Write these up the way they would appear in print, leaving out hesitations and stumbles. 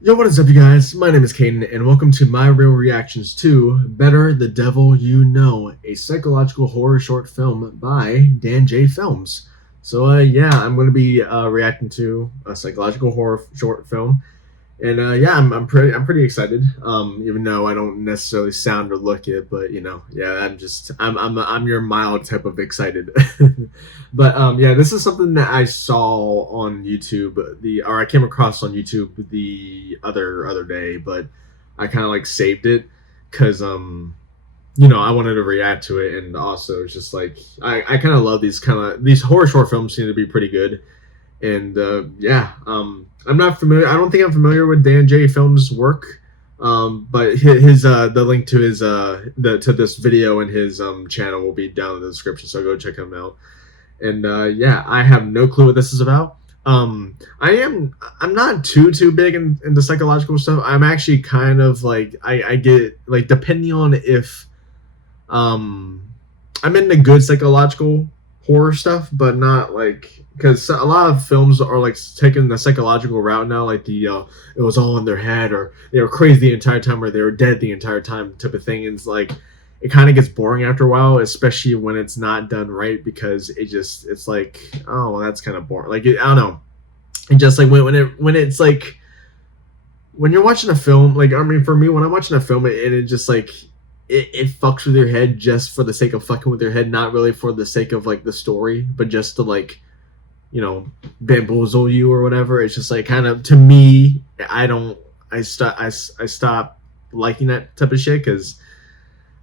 Yo, what is up, you guys? My name is Caden, and welcome to my real reactions to Better the Devil You Know, a psychological horror short film by Dan J. Films. So, I'm going to be reacting to a psychological horror short film, and I'm pretty excited. Even though I don't necessarily sound or look it, but I'm your mild type of excited. But this is something that I saw on YouTube. I came across on YouTube the other day, but I kind of like saved it because I wanted to react to it, and also it's just like I kind of love these horror short films seem to be pretty good, and I'm not familiar. I don't think I'm familiar with Dan J. Films' work. But his the link to his to this video and his channel will be down in the description, so go check him out. And I have no clue what this is about. I'm not too big into psychological stuff. I'm actually kind of like I get like, depending on if um I'm into good psychological horror stuff, but not like, because a lot of films are like taking the psychological route now, like it was all in their head, or they were crazy the entire time, or they were dead the entire time type of thing. And it's like it kind of gets boring after a while, especially when it's not done right, because it's like, oh, well, that's kind of boring. Like I don't know, it just like when it's like when you're watching a film, like, I mean, for me, when I'm watching a film, and it just like it fucks with your head just for the sake of fucking with your head, not really for the sake of like the story, but just to like, bamboozle you or whatever. It's just like, kind of, to me, I don't, I stop liking that type of shit, because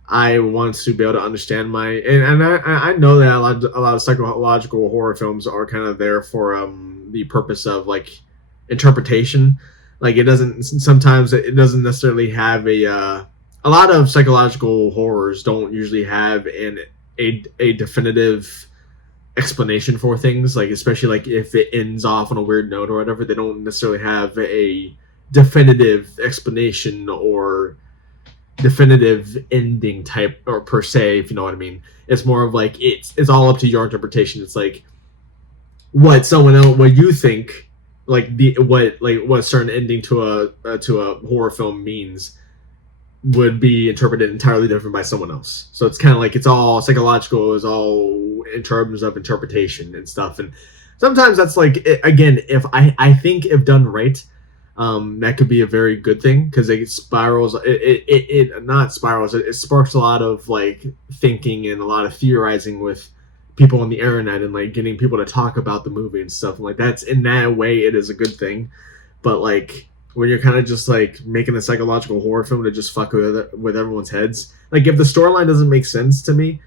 I want to be able to understand I know that a lot of psychological horror films are kind of there for the purpose of like interpretation. Like, it doesn't necessarily have a lot of psychological horrors don't usually have a definitive explanation for things, like, especially like if it ends off on a weird note or whatever. They don't necessarily have a definitive explanation or definitive ending type, or per se, if you know what I mean. It's more of like it's all up to your interpretation. It's like what you think, like what a certain ending to a horror film means would be interpreted entirely different by someone else. So it's kind of like, it's all psychological, is all in terms of interpretation and stuff. And sometimes that's like, again, if I think if done right, that could be a very good thing, because it spirals. It not spirals. It sparks a lot of like thinking and a lot of theorizing with people on the internet, and like getting people to talk about the movie and stuff. And like, that's, in that way, it is a good thing. But like, when you're kind of just like making a psychological horror film to just fuck with everyone's heads, like, if the storyline doesn't make sense to me,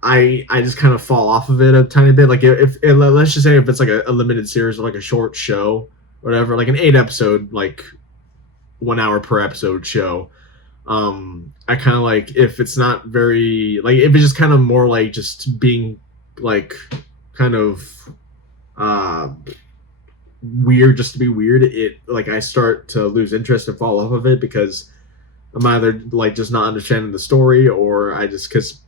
I just kind of fall off of it a tiny bit. Like, if let's just say if it's like a limited series or like a short show, whatever, like an 8 episode, like 1 hour per episode show. I kind of like, if it's not very, like, if it's just kind of more like just being like kind of uh weird just to be weird, it, like, I start to lose interest and fall off of it, because I'm either like just not understanding the story, or I just, because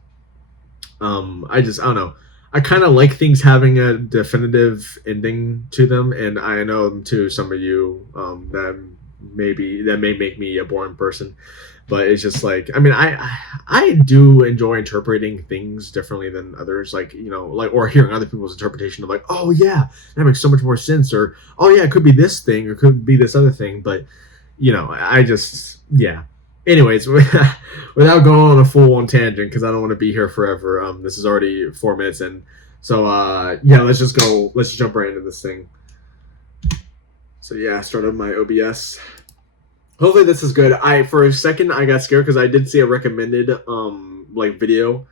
I don't know. I kind of like things having a definitive ending to them, and I know, to some of you, that may make me a boring person, but it's just like, I mean, I do enjoy interpreting things differently than others, like, like, or hearing other people's interpretation of like, oh yeah, that makes so much more sense, or oh yeah, it could be this thing, or it could be this other thing, but I just, yeah. Anyways, without going on a full on tangent, because I don't want to be here forever. This is already 4 minutes in, so let's just go. Let's just jump right into this thing. So yeah, I started my OBS. Hopefully this is good. For a second I got scared, because I did see a recommended like video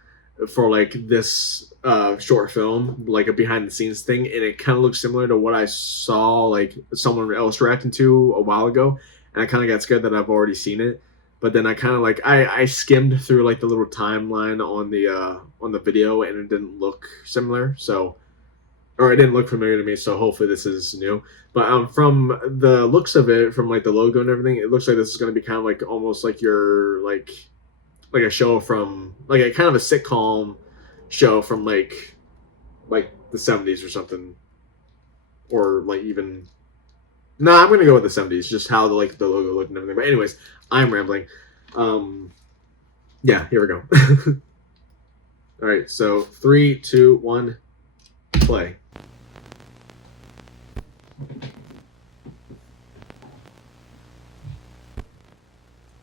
for like this short film, like a behind the scenes thing, and it kind of looks similar to what I saw like someone else reacting to a while ago, and I kind of got scared that I've already seen it. But then I kind of like, I skimmed through like the little timeline on the video, and it didn't look similar, so, or it didn't look familiar to me, so hopefully this is new. But from the looks of it, from like the logo and everything, it looks like this is going to be kind of like, almost like your like a show from like a kind of a sitcom show from like the 70s or something, or like even No, I'm gonna go with the 70s. Just how the logo looked and everything. But anyways, I'm rambling. Yeah, here we go. All right, so 3, 2, 1, play.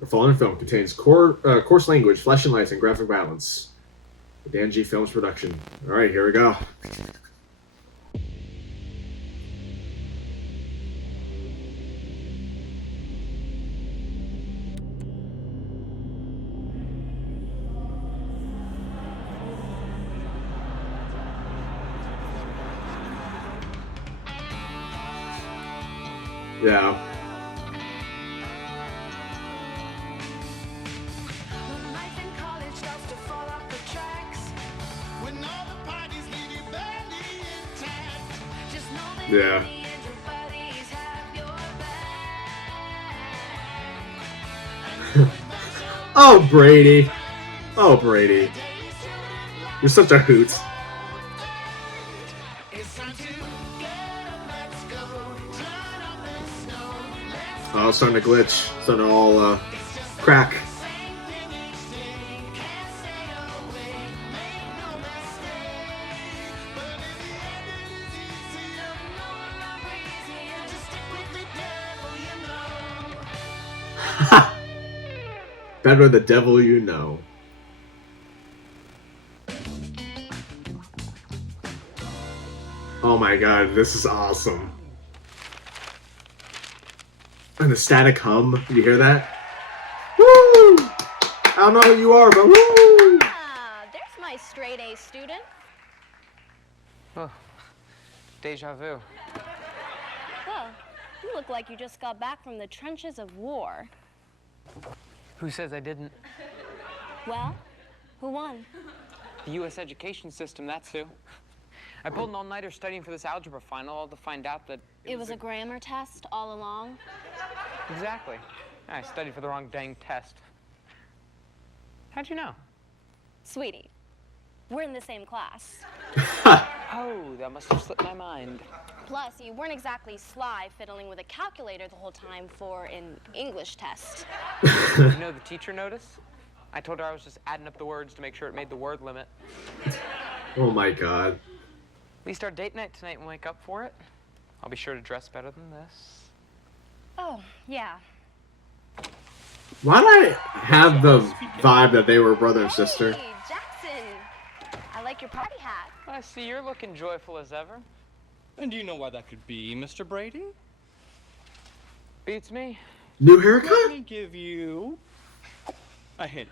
The following film contains coarse language, flesh and lights, and graphic violence. The Dan G Films production. All right, here we go. Yeah. Yeah. Oh, Brady. Oh, Brady. You're such a hoot. Oh, it's starting to glitch. It's starting to all crack. Better the devil you know. Oh my god, this is awesome. And the static hum, you hear that? Woo! I don't know who you are, but woo! Ah, there's my straight A student. Oh, deja vu. Well, you look like you just got back from the trenches of war. Who says I didn't? Well, who won? The U.S. education system, that's who. I pulled an all-nighter studying for this algebra final, all to find out that... It was a grammar test all along? Exactly. I studied for the wrong dang test. How'd you know? Sweetie, we're in the same class. Oh, that must have slipped my mind. Plus, you weren't exactly sly fiddling with a calculator the whole time for an English test. You know the teacher noticed? I told her I was just adding up the words to make sure it made the word limit. Oh my god. At least our date night tonight will make up for it. I'll be sure to dress better than this. Oh, yeah. Why did I have the vibe that they were brother and sister? Hey, Jackson! I like your party hat. I see you're looking joyful as ever. And do you know why that could be, Mr. Brady? Beats me. New Let haircut? me give you a hint.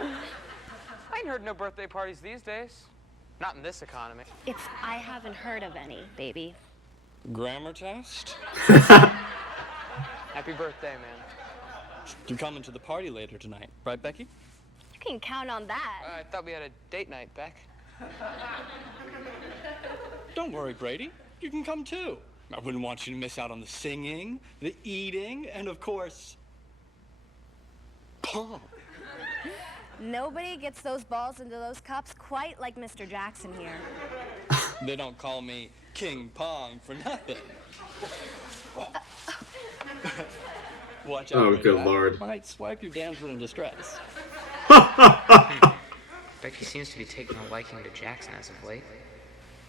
I ain't heard no birthday parties these days. Not in this economy. I haven't heard of any, baby. Grammar test? Happy birthday, man. You're coming to the party later tonight, right, Becky? You can count on that. I thought we had a date night, Beck. Don't worry, Brady. You can come too. I wouldn't want you to miss out on the singing, the eating, and of course, pong. Nobody gets those balls into those cups quite like Mr. Jackson here. They don't call me King Pong for nothing. Watch out, Oh, Brady. good I lord. might swipe your damsel in distress. Becky seems to be taking a liking to Jackson as of late.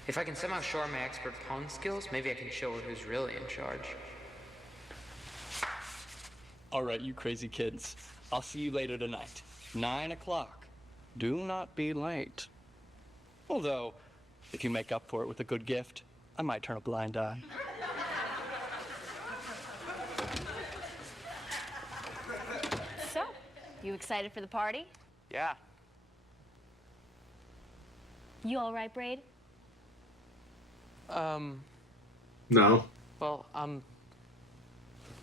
If I can somehow show her my expert pawn skills, maybe I can show her who's really in charge. All right, you crazy kids. I'll see you later tonight. 9 o'clock. Do not be late. Although, if you make up for it with a good gift, I might turn a blind eye. So, you excited for the party? Yeah. You all right, Braid? No. Well, I'm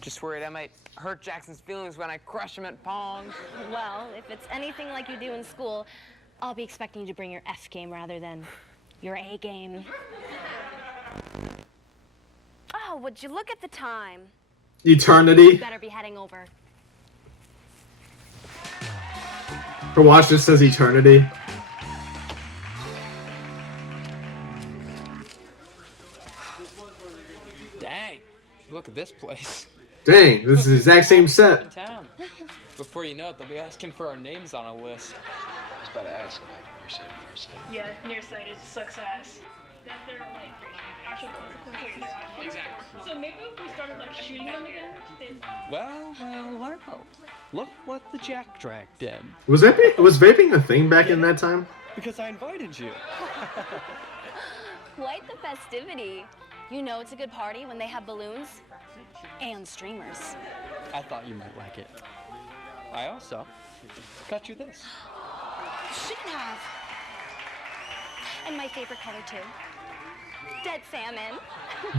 just worried I might hurt Jackson's feelings when I crush him at Pong. Well, if it's anything like you do in school, I'll be expecting you to bring your F game rather than your A game. Oh, would you look at the time? You Eternity. better be heading over. Her watch just says eternity. Dang, look at this place. Dang, this is the exact same In set. town. Before you know it, they'll be asking for our names on a list. I was about to ask if I can nearsighted first. Yeah, nearsighted sucks ass. That there are like actual consequences. Exactly. So maybe if we started like shooting them again, then. Well. Look what the Jack dragged did. Was vaping a thing back in that time? Because I invited you. Quite the festivity. You know it's a good party when they have balloons and streamers. I thought you might like it. I also got you this. You shouldn't have. And my favorite color too. Dead salmon.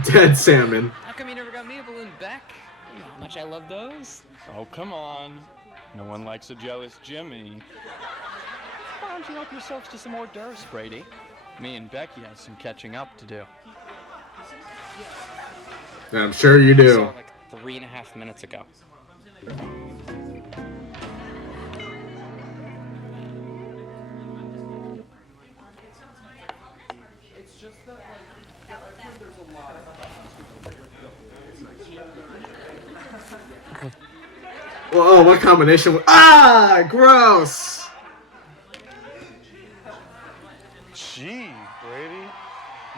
Dead salmon. How come you never got me a balloon back? You know how much I love those? Oh, come on. No one likes a jealous Jimmy. Why don't you help yourselves to some hors d'oeuvres, Brady? Me and Becky have some catching up to do. I'm sure you I do. saw it like 3.5 minutes ago. Oh, what combination? Ah, gross. Gee, Brady,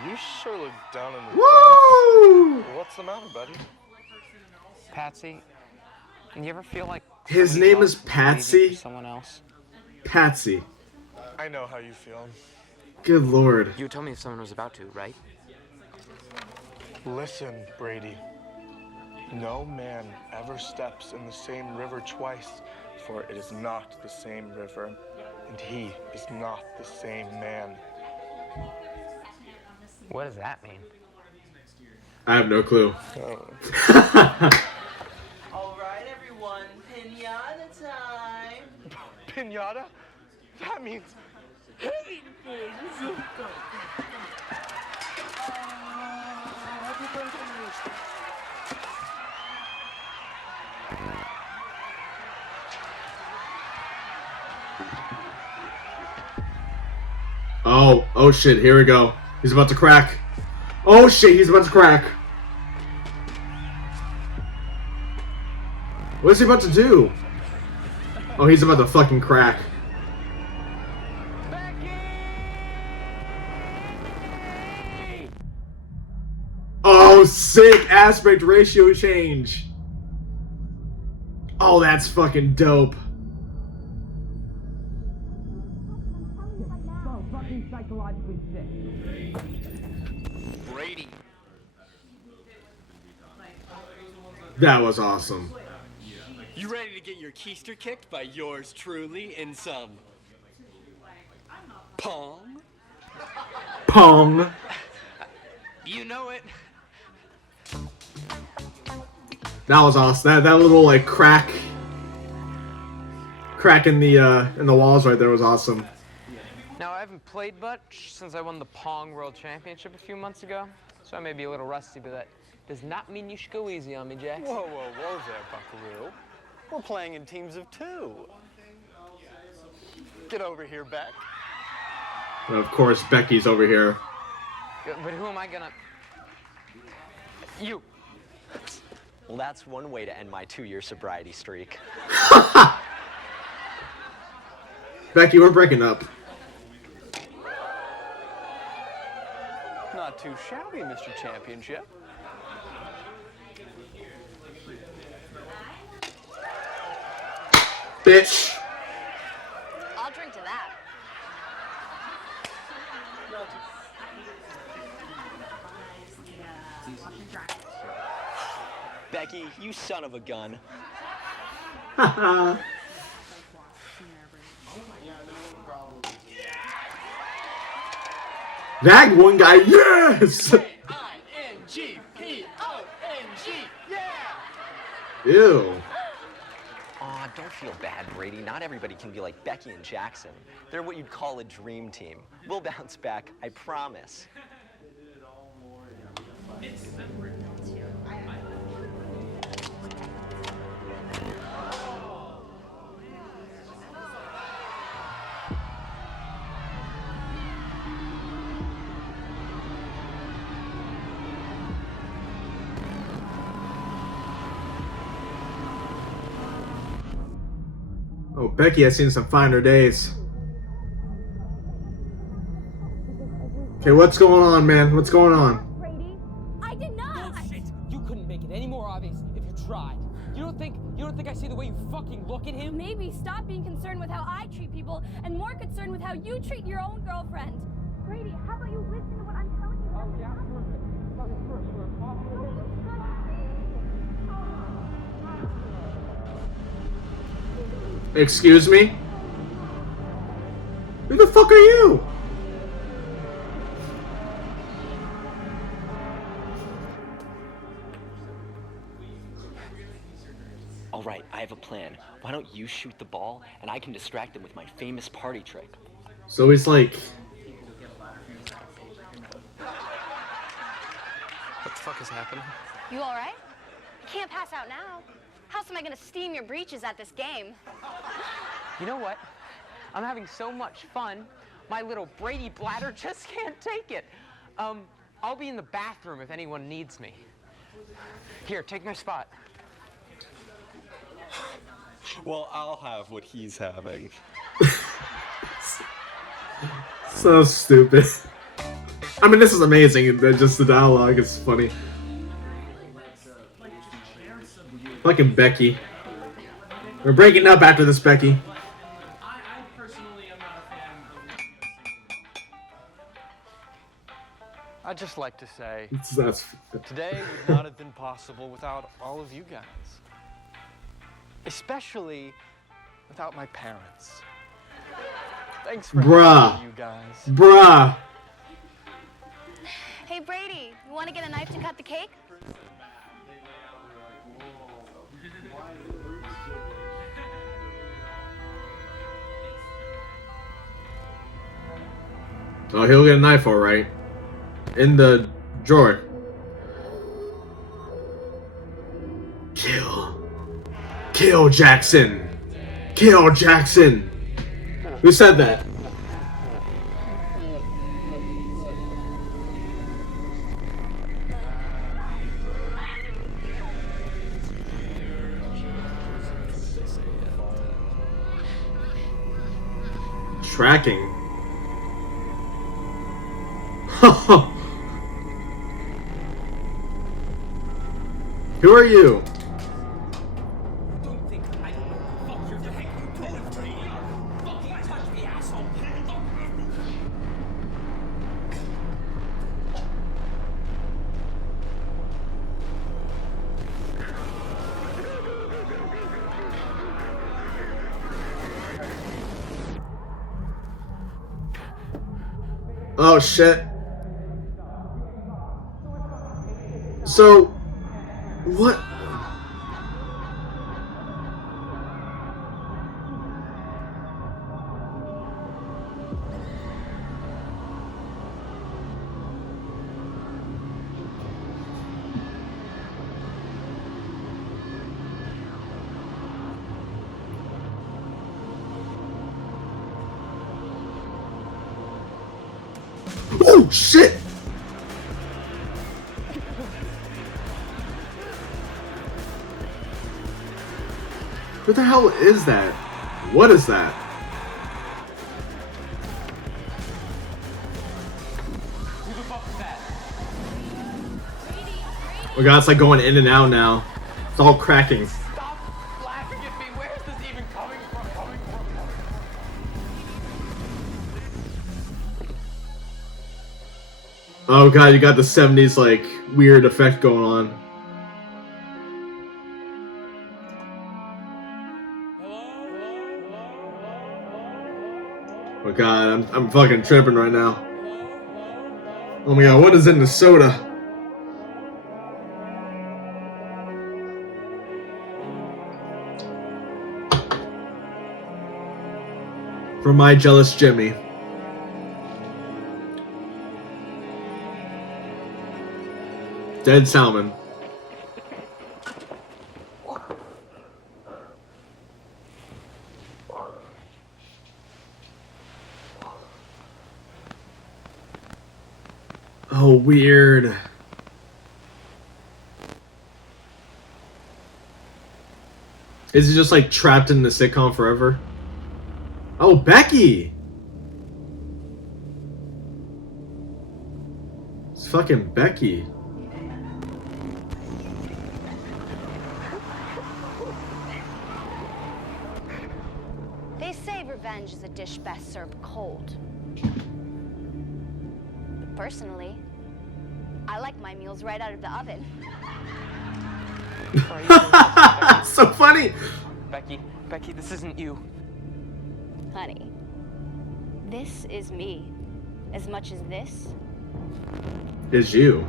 you sure look down in the Woo! dumps. What's the matter, buddy? Patsy, you ever feel like His somebody name is else leaving Patsy? for someone else? Patsy. I know how you feel. Good lord. You would tell me if someone was about to, right? Listen, Brady. No man ever steps in the same river twice, for it is not the same river, and he is not the same man. What does that mean? I have no clue. All right, everyone, pinata time. Pinata? That means hitting things. Oh shit, here we go. He's about to crack. Oh shit, he's about to crack. What is he about to do? Oh, he's about to fucking crack. Oh, sick aspect ratio change. Oh, that's fucking dope. Brady. That was awesome. You ready to get your keister kicked by yours truly in some pong? Pong. You know it. That was awesome. That little like crack in the walls right there was awesome. Now, I haven't played much since I won the Pong World Championship a few months ago, so I may be a little rusty, but that does not mean you should go easy on me, Jax. Whoa there, Buckaroo. We're playing in teams of 2. Get over here, Beck. And of course, Becky's over here. But who am I gonna... You. Well, that's one way to end my 2-year sobriety streak. Becky, we're breaking up. Not too shabby, Mr. Championship. Bitch. I'll drink to that. Becky, you son of a gun. That one guy, yes! I-N-G-P-O-N-G, yeah! Ew. Aw, don't feel bad, Brady. Not everybody can be like Becky and Jackson. They're what you'd call a dream team. We'll bounce back, I promise. Oh, Becky has seen some finer days. Okay, what's going on, man? What's going on? Brady, I did not. Bullshit! You couldn't make it any more obvious if you tried. You don't think I see the way you fucking look at him? Maybe stop being concerned with how I treat people and more concerned with how you treat your own girlfriend. Brady, how about you listen to what I'm telling you? Oh yeah, Excuse me? Who the fuck are you? All right, I have a plan. Why don't you shoot the ball, and I can distract them with my famous party trick. So he's like, What the fuck is happening? You all right? You can't pass out now. How else am I gonna steam your breeches at this game? You know what? I'm having so much fun, my little Brady bladder just can't take it. I'll be in the bathroom if anyone needs me. Here, take my spot. Well, I'll have what he's having. so stupid. I mean, this is amazing. Just the dialogue is funny. Fucking Becky. We're breaking up after this, Becky. I personally am not a fan of. I'd just like to say, That's today would not have been possible without all of you guys. Especially without my parents. Thanks for Bruh. having me, you guys. Bruh. Hey, Brady, you wanna get a knife to cut the cake? Oh, he'll get a knife, alright. In the drawer. Kill. Kill Jackson. Kill Jackson. Who said that? Tracking. Who are you? Don't think I don't know. Fuck your heck you told Brady. Fucking touch me, asshole. Oh shit. So, what? Oh shit! What the hell is that? What is that? Who the fuck is that? Oh god, it's like going in and out now. It's all cracking. Stop laughing at me. Where's this even coming from? Oh god, you got the 70s like weird effect going on. Oh god, I'm fucking tripping right now. Oh my god, what is in the soda? From my jealous Jimmy. Dead salmon. Oh, weird. Is he just like trapped in the sitcom forever? Oh, Becky! It's fucking Becky. They say revenge is a dish best served cold. But personally, I like my meals right out of the oven. So funny! Becky, this isn't you. Honey, this is me. As much as this Is you.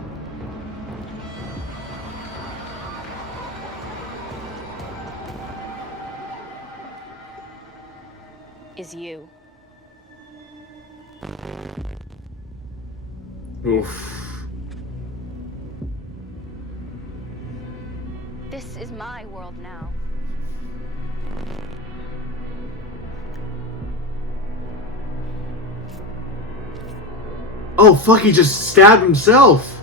is you. Oof. This is my world now. Oh fuck, he just stabbed himself!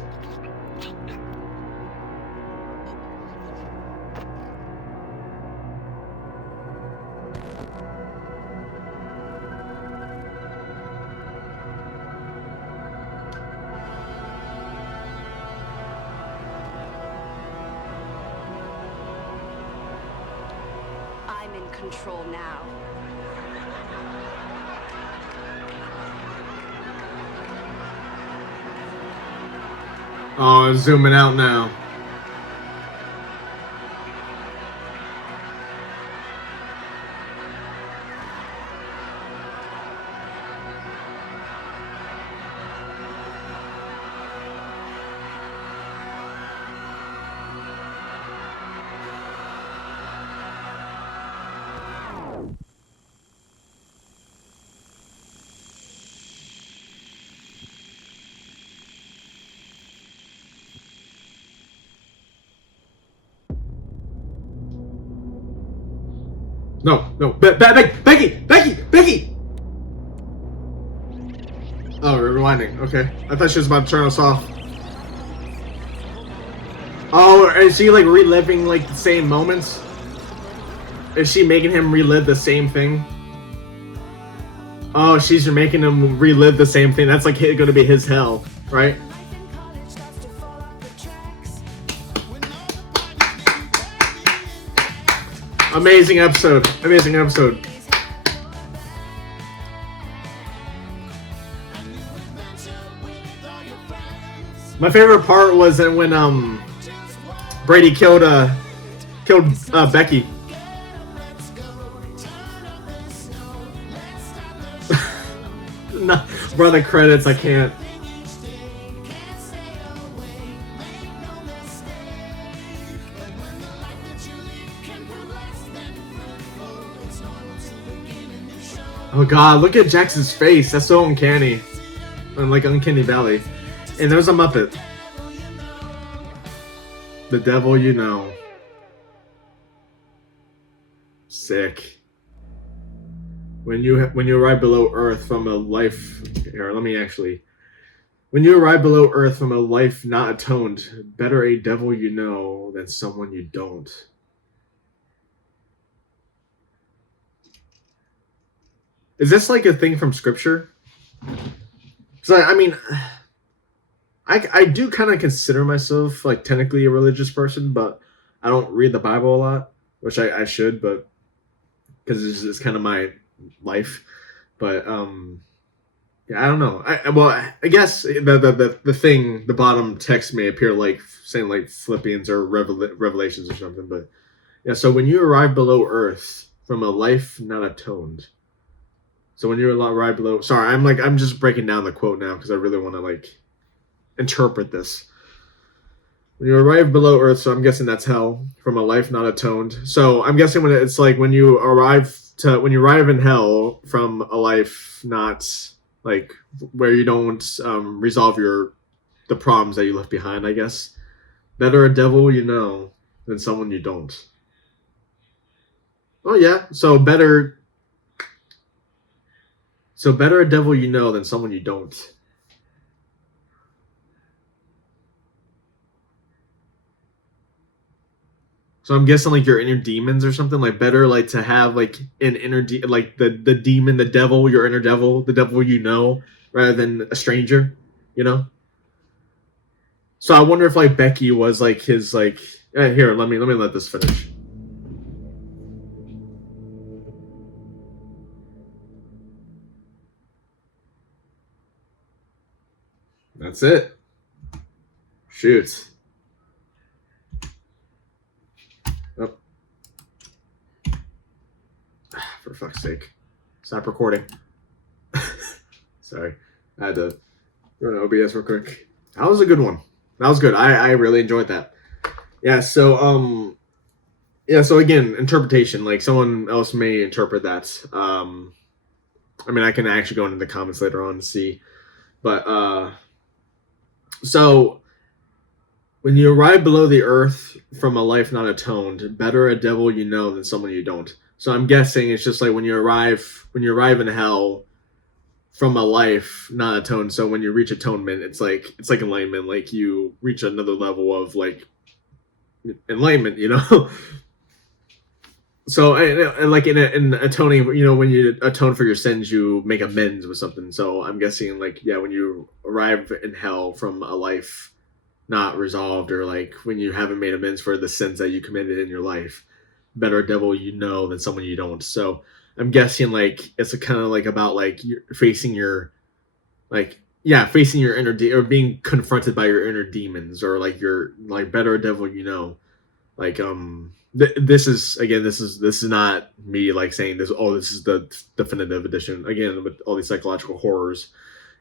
I'm in control now. Oh, zooming out now. No, Becky! Oh, we're rewinding. Okay, I thought she was about to turn us off. Oh, is she like reliving like the same moments? Is she making him relive the same thing? Oh, she's making him relive the same thing. That's like going to be his hell, right? Amazing episode. Amazing episode. My favorite part was when Brady killed Becky. No, bro, the credits, I can't. Oh god, look at Jackson's face. That's so uncanny. And like Uncanny Valley. And there's a Muppet. The devil you know. Sick. When you arrive below Earth from a life here, let me actually. When you arrive below Earth from a life not atoned, better a devil you know than someone you don't. Is this like a thing from scripture? So I mean, I do kind of consider myself like technically a religious person, but I don't read the Bible a lot, which I should, but because it's kind of my life. But yeah, I don't know. I guess the thing, the bottom text may appear like saying like Philippians or Revelations or something, but yeah. So when you arrive below Earth from a life not atoned. So when you arrive below, sorry, I'm just breaking down the quote now because I really want to like interpret this. When you arrive below Earth, so I'm guessing that's hell from a life not atoned. So I'm guessing when it's like when you arrive in hell from a life not like where you don't resolve the problems that you left behind. I guess better a devil you know than someone you don't. Oh yeah, so better a devil you know than someone you don't. So I'm guessing like your inner demons or something, like better like to have like an like the demon, the devil, your inner devil, the devil you know, rather than a stranger, you know. So I wonder if like Becky was like his like here, let me let this finish. That's it. Shoot. Oh. For fuck's sake. Stop recording. Sorry. I had to run OBS real quick. That was a good one. That was good. I really enjoyed that. Yeah, so so again, interpretation. Like someone else may interpret that. I mean I can actually go into the comments later on to see. But so when you arrive below the earth from a life not atoned, better a devil you know than someone you don't. So I'm guessing it's just like when you arrive in hell from a life not atoned. So when you reach atonement, it's like enlightenment. Like you reach another level of like enlightenment, you know. So and like in atoning, you know, when you atone for your sins, you make amends with something. So I'm guessing like when you arrive in hell from a life not resolved, or like when you haven't made amends for the sins that you committed in your life, better a devil you know than someone you don't. So I'm guessing like it's a kind of like about like you're facing your facing your inner or being confronted by your inner demons, or like you're like better a devil you know. Like this is not me like saying this, oh, this is the definitive edition. Again, with all these psychological horrors,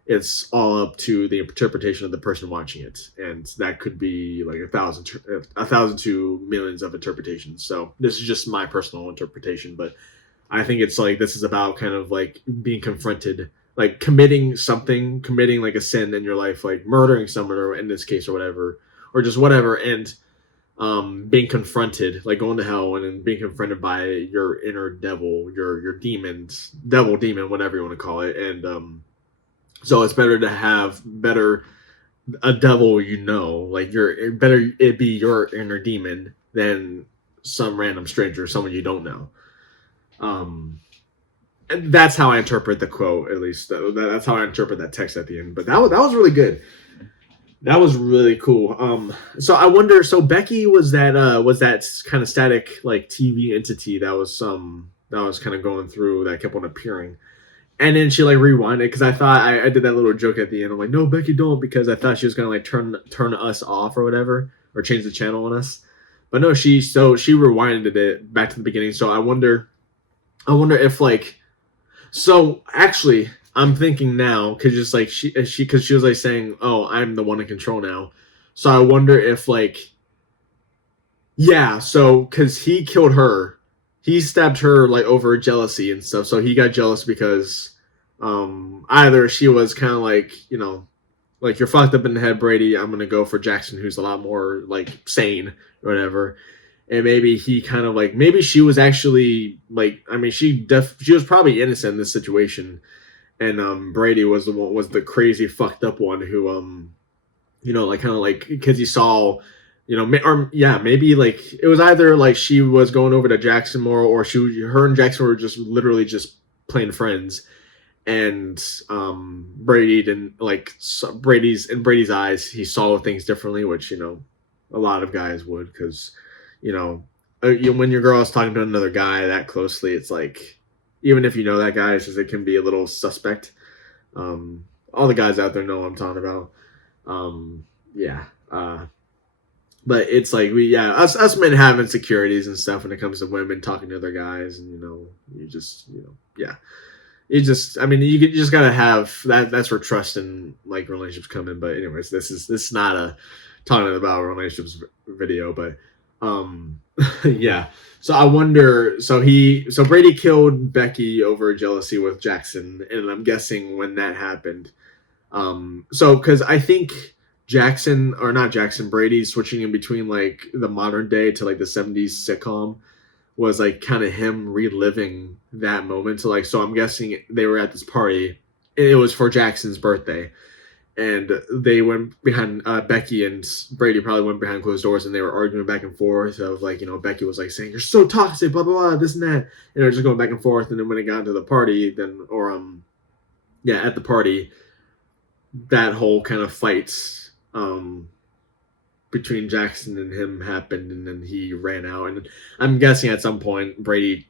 it's all up to the interpretation of the person watching it, and that could be like a thousand to millions of interpretations. So this is just my personal interpretation, but I think it's like this is about kind of like being confronted, like committing like a sin in your life, like murdering someone, or in this case, or whatever, or just whatever, and being confronted, like going to hell and then being confronted by your inner devil, your demon, whatever you want to call it, and so it's better to have a devil you know, like it be your inner demon than some random stranger, someone you don't know. And that's how I interpret the quote, at least. That's how I interpret that text at the end. But that was really good. That was really cool. So I wonder. So Becky was that kind of static like TV entity that was kind of going through, that kept on appearing, and then she like rewinded, because I thought I did that little joke at the end. I'm like, no, Becky, don't, because I thought she was gonna like turn us off or whatever, or change the channel on us. But no, she rewinded it back to the beginning. So I wonder if like, so actually I'm thinking now, because just like she was like saying, oh, I'm the one in control now. So I wonder if like, so because he killed her, he stabbed her like over jealousy and stuff. So he got jealous because either she was kind of like, you know, like, you're fucked up in the head, Brady, I'm gonna go for Jackson, who's a lot more like sane or whatever. And maybe he kind of like, maybe she was actually like, I mean, she was probably innocent in this situation, and Brady was the crazy fucked up one who you know, like kind of like, because he saw, you know, maybe like it was either like she was going over to Jackson more, or her and Jackson were just literally just plain friends, and Brady didn't like, Brady's eyes, he saw things differently, which, you know, a lot of guys would, because, you know, when your girl is talking to another guy that closely, it's like, even if you know that guy, it's just, it can be a little suspect. All the guys out there know what I'm talking about. But it's like us men have insecurities and stuff when it comes to women talking to other guys, and you know, you just I mean, you just gotta have that. That's where trust and like relationships come in. But anyways, this is not a talking about relationships video, but yeah. So I wonder. So Brady killed Becky over jealousy with Jackson, and I'm guessing when that happened. So because I think Brady switching in between like the modern day to like the 70s sitcom was like kind of him reliving that moment. So I'm guessing they were at this party. It was for Jackson's birthday, and they went behind Becky and Brady probably went behind closed doors, and they were arguing back and forth of like, you know, Becky was like saying, "You're so toxic, blah blah blah, this and that," and they were just going back and forth. And then when it got into the party, then at the party, that whole kind of fight between Jackson and him happened, and then he ran out. And I'm guessing at some point Brady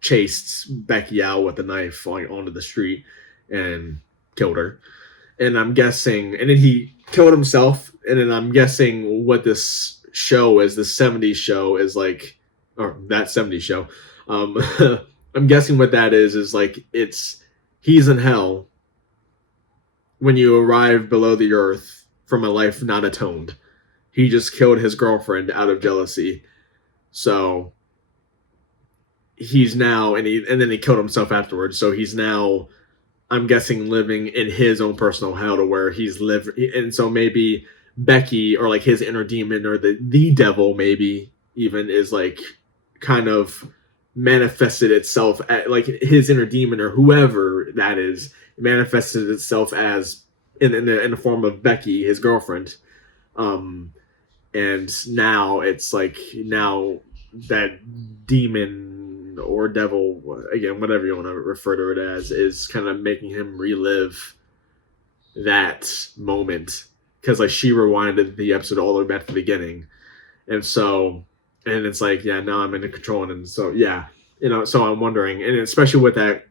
chased Becky out with a knife onto the street and killed her. And I'm guessing, and then he killed himself. And then I'm guessing what this show is, the 70s show is like, or that 70s show. I'm guessing what that is like, he's in hell when you arrive below the earth from a life not atoned. He just killed his girlfriend out of jealousy. So he's now, and then he killed himself afterwards. So he's now, I'm guessing, living in his own personal hell to where he's living. And so maybe Becky, or like his inner demon, or the devil maybe even, is like kind of manifested itself at, like his inner demon or whoever that is manifested itself as in the form of Becky, his girlfriend. And now it's like, now that demon or devil, again, whatever you want to refer to it as, is kind of making him relive that moment, because like she rewinded the episode all the way back to the beginning. And so, and it's like, yeah, now I'm in control. And so, yeah, you know, so I'm wondering, and especially with that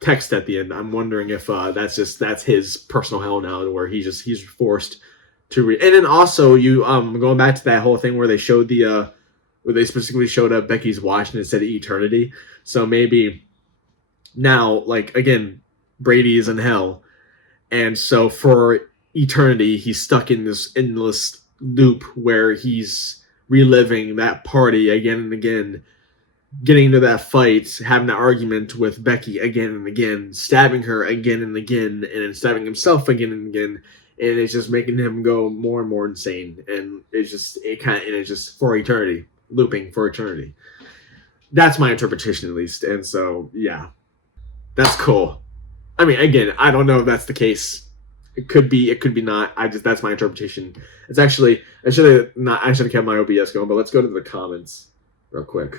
text at the end, I'm wondering if that's his personal hell now, where he's forced to and then also you going back to that whole thing where they showed where they specifically showed up Becky's watch and it said eternity. So maybe now, like, again, Brady is in hell, and so for eternity he's stuck in this endless loop where he's reliving that party again and again, getting into that fight, having that argument with Becky again and again, stabbing her again and again, and then stabbing himself again and again, and it's just making him go more and more insane. And it's just for eternity, looping for eternity. That's my interpretation, at least. And so, yeah, that's cool. I mean, again, I don't know if that's the case. It could be not. That's my interpretation. It's actually, I should have kept my OBS going, but let's go to the comments real quick.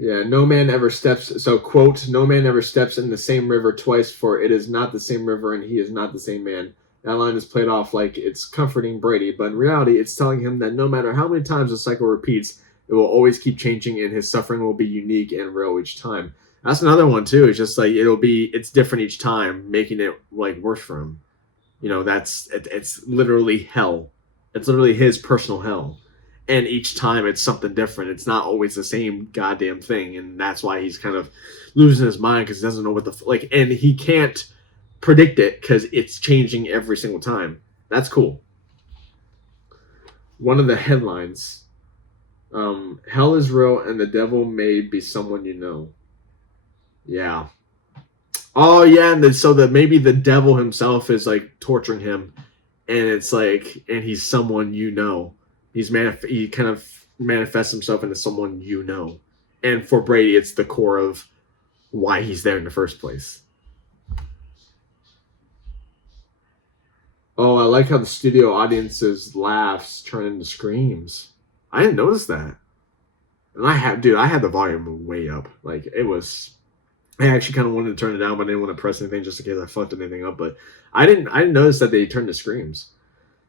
Yeah, no man ever steps, so quote, no man ever steps in the same river twice, for it is not the same river and he is not the same man. That line is played off like it's comforting Brady, but in reality it's telling him that no matter how many times the cycle repeats, it will always keep changing and his suffering will be unique and real each time. That's another one too. It's just like it's different each time, making it like worse for him. You know, it's literally hell. It's literally his personal hell. And each time it's something different. It's not always the same goddamn thing. And that's why he's kind of losing his mind, because he doesn't know what and he can't predict it because it's changing every single time. That's cool. One of the headlines, hell is real and the devil may be someone you know. Yeah. Oh, yeah. And so that maybe the devil himself is like torturing him. And it's like, and he's someone you know. He kind of manifests himself into someone you know. And for Brady, it's the core of why he's there in the first place. Oh, I like how the studio audience's laughs turn into screams. I didn't notice that. And I had the volume way up. Like, it was, I actually kind of wanted to turn it down, but I didn't want to press anything just in case I fucked anything up. But I didn't notice that they turned to screams.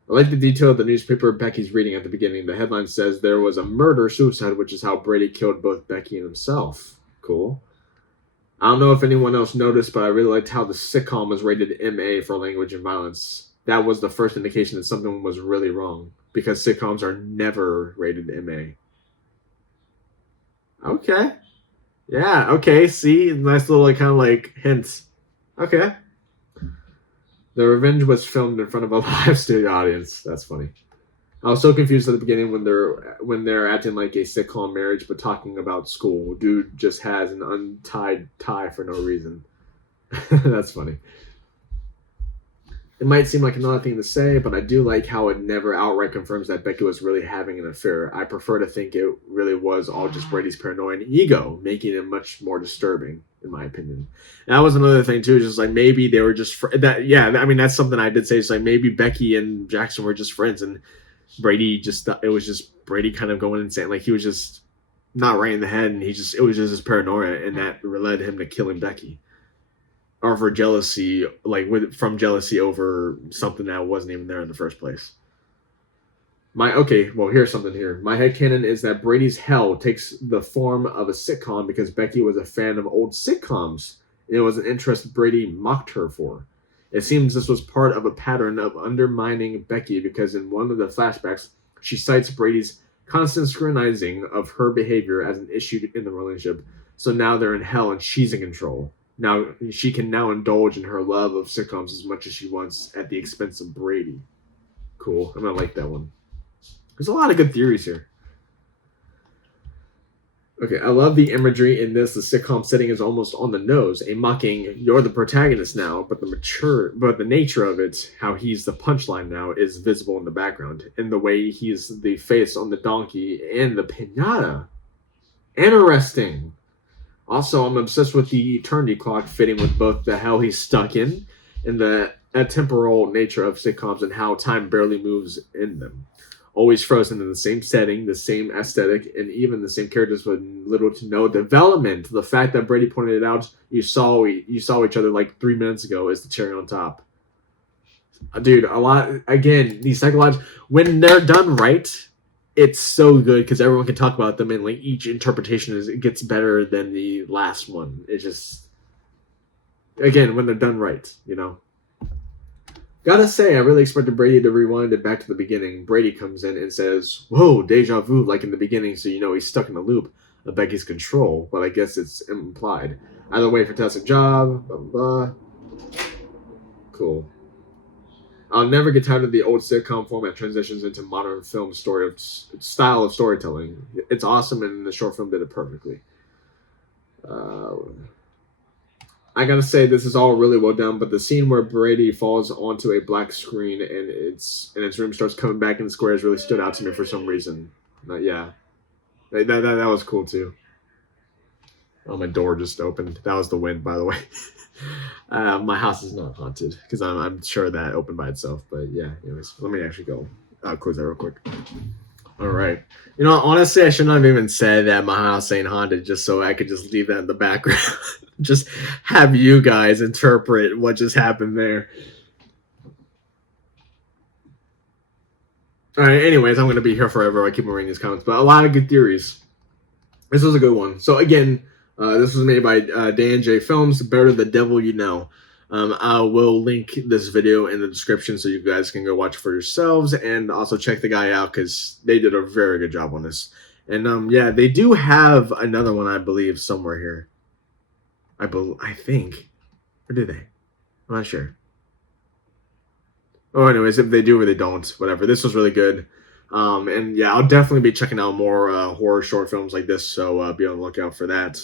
I like the detail of the newspaper Becky's reading at the beginning. The headline says there was a murder-suicide, which is how Brady killed both Becky and himself. Cool. I don't know if anyone else noticed, but I really liked how the sitcom was rated MA for language and violence. That was the first indication that something was really wrong, because sitcoms are never rated MA. Okay. Yeah, okay, see? Nice little kind of like hints. Okay. The revenge was filmed in front of a live studio audience. That's funny. I was so confused at the beginning when they're acting like a sitcom marriage but talking about school. Dude just has an untied tie for no reason. That's funny. It might seem like another thing to say, but I do like how it never outright confirms that Becky was really having an affair. I prefer to think it really was all just Brady's paranoia and ego, making it much more disturbing, in my opinion. And that was another thing too, just like maybe they were just that. Yeah, I mean that's something I did say. It's like maybe Becky and Jackson were just friends, and Brady just it was just Brady kind of going insane. Like he was just not right in the head, and it was just his paranoia, and that led him to killing Becky. Or for jealousy, from jealousy over something that wasn't even there in the first place. Here's something here. My headcanon is that Brady's hell takes the form of a sitcom because Becky was a fan of old sitcoms, and it was an interest Brady mocked her for. It seems this was part of a pattern of undermining Becky because in one of the flashbacks, she cites Brady's constant scrutinizing of her behavior as an issue in the relationship. So now they're in hell and she's in control. Now she can now indulge in her love of sitcoms as much as she wants at the expense of Brady. Cool. I'm gonna like that one. There's a lot of good theories here. Okay, I love the imagery in this. The sitcom setting is almost on the nose, a mocking "you're the protagonist now," but the nature of it, how he's the punchline now, is visible in the background, in the way he's the face on the donkey and the pinata. Interesting. Also, I'm obsessed with the eternity clock fitting with both the hell he's stuck in and the atemporal nature of sitcoms and how time barely moves in them. Always frozen in the same setting, the same aesthetic, and even the same characters with little to no development. The fact that Brady pointed it out, you saw each other like 3 minutes ago, is the cherry on top. Dude, a lot, again, these psychological, when they're done right, it's so good because everyone can talk about them and like each interpretation it gets better than the last one. It just, again, when they're done right, you know. Gotta say, I really expected Brady to rewind it back to the beginning. Brady comes in and says, "Whoa, deja vu," like in the beginning, so you know he's stuck in a loop of Becky's control, but I guess it's implied. Either way, fantastic job, blah, blah, blah. Cool. I'll never get tired of the old sitcom format transitions into modern film style of storytelling. It's awesome, and the short film did it perfectly. I gotta say, this is all really well done, but the scene where Brady falls onto a black screen and its room starts coming back in the squares really stood out to me for some reason. Yeah, that was cool too. Oh, my door just opened. That was the wind, by the way. My house is not haunted because I'm sure that opened by itself. But yeah, anyways, let me actually go. I'll close that real quick. All right. You know, honestly, I shouldn't have even said that my house ain't haunted just so I could just leave that in the background. Just have you guys interpret what just happened there. All right. Anyways, I'm going to be here forever. I keep on reading these comments, but a lot of good theories. This was a good one. So again, this was made by Dan J Films. Better the Devil You Know. I will link this video in the description so you guys can go watch it for yourselves and also check the guy out because they did a very good job on this. And yeah, they do have another one, I believe, somewhere here. I think. Or do they? I'm not sure. Oh, anyways, if they do or they don't, whatever. This was really good. And yeah, I'll definitely be checking out more horror short films like this, so be on the lookout for that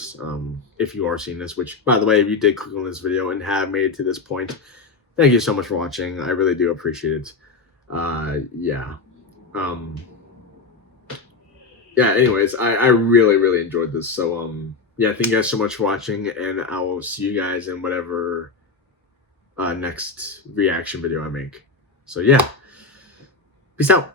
if you are seeing this, which, by the way, if you did click on this video and have made it to this point, thank you so much for watching. I really do appreciate it. Yeah. Yeah, anyways, I really, really enjoyed this, so yeah, thank you guys so much for watching, and I will see you guys in whatever next reaction video I make. So yeah, peace out.